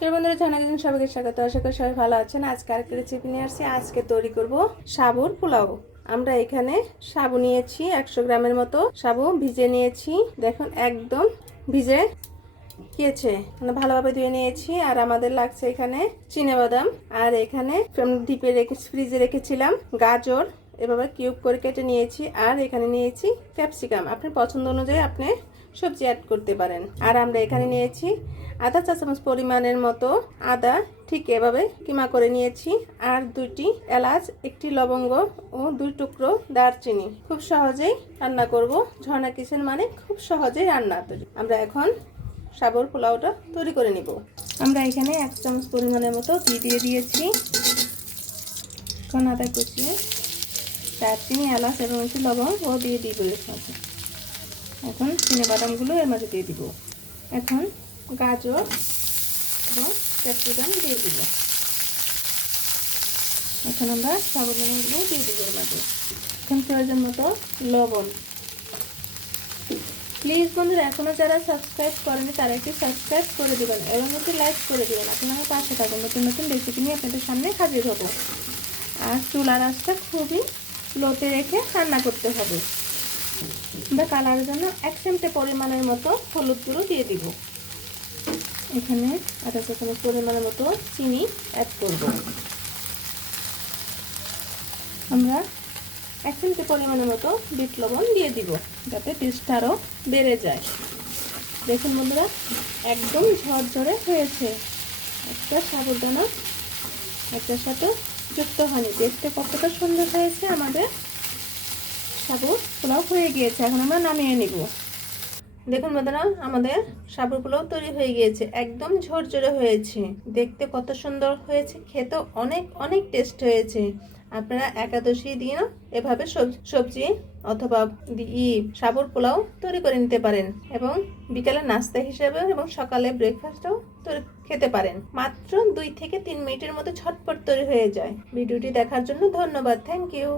নমস্কার বন্ধুরা, জানা গেছেন সবাইকে স্বাগত। আশা করি সবাই ভালো আছেন। আজকে আরেকটা রেসিপি নিয়ে আসছি। আজকে তৈরি করব সাবুর পোলাও। আমরা এখানে সাবু নিয়েছি 100 গ্রামের মতো। সাবু ভিজে নিয়েছি, দেখুন একদম ভিজে গিয়েছে, মানে ভালোভাবে ধুয়ে নিয়েছি। আর আমাদের লাগছে এখানে চিনেবাদাম, আর এখানে ডিপে ফ্রিজে রেখেছিলাম গাজর, এভাবে কিউব করে কেটে নিয়েছি। আর এখানে নিয়েছি ক্যাপসিকাম, আপনার পছন্দ অনুযায়ী আপনি সবজি অ্যাড করতে পারেন। আর আমরা এখানে নিয়েছি আধা চা চামচ পরিমাণের মতো আদা, ঠিক এভাবে কিমা করে নিয়েছি। আর 2টি এলাচ, 1টি লবঙ্গ ও 2 টুকরো দারচিনি। খুব সহজেই রান্না করব। ঝর্ণা কিচেন মানে খুব সহজেই রান্না। আমরা এখন সাবুর পোলাওটা তৈরি করে নিব। আমরা এখানে 1 চামচ পরিমাণের মতো ঘি দিয়ে দিয়েছি। আদা কুচিয়ে, দারচিনি, এলাচ এবং একটু লবঙ্গ ও দিয়ে দিব। এখন চিনেবাদামগুলো এর মাঝে দিয়ে দিব। এখন গাজর এবং ক্যাপসিকাম দিয়ে দিব। এখন আমরা সাবুদানাগুলো দিয়ে দিব এর মাঝে। এখন প্রয়োজন মতো লবণ। প্লিজ বন্ধুরা, এখনো যারা সাবস্ক্রাইব করেনি তারা একটু সাবস্ক্রাইব করে দেবেন এবং একটু লাইক করে দেবেন। আপনারা পাশে থাকুন, নতুন নতুন রেসিপি নিয়ে আপনাদের সামনে হাজির হব। আর চুলার আঁচটা খুবই লোতে রেখে রান্না করতে হবে। আমরা কালারের জন্য 1 চিমটে পরিমাণের মতো হলুদ গুঁড়ো দিয়ে দিব। এখানে আধা চা চামচ পরিমাণের মতো চিনি অ্যাড করব। আমরা 1 চিমটে পরিমাণের মতো বিট লবণ দিয়ে দিব, যাতে টেস্টটা আরও বেড়ে যায়। দেখুন বন্ধুরা, একদম ঝরঝরে হয়েছে। একটা সাবুদানা একটার সাথে যুক্ত হয়নি। দেখতে কতটা সুন্দর হয়েছে। আমাদের সাবু পোলাও হয়ে গিয়েছে। এখন আমরা নামিয়ে নিব। দেখুন বন্ধুরা, আমাদের সাবুর পোলাও তৈরি হয়ে গিয়েছে। একদম ঝরঝরে হয়েছে, দেখতে কত সুন্দর হয়েছে, খেতেও অনেক অনেক টেস্ট হয়েছে। আপনারা একাদশী দিনও এভাবে সবজি অথবা সাবুর পোলাও তৈরি করে নিতে পারেন এবং বিকালে নাস্তা হিসেবে এবং সকালে ব্রেকফাস্টও খেতে পারেন। মাত্র 2 থেকে 3 মিনিটের মধ্যে ঝটপট তৈরি হয়ে যায়। ভিডিওটি দেখার জন্য ধন্যবাদ। Thank you.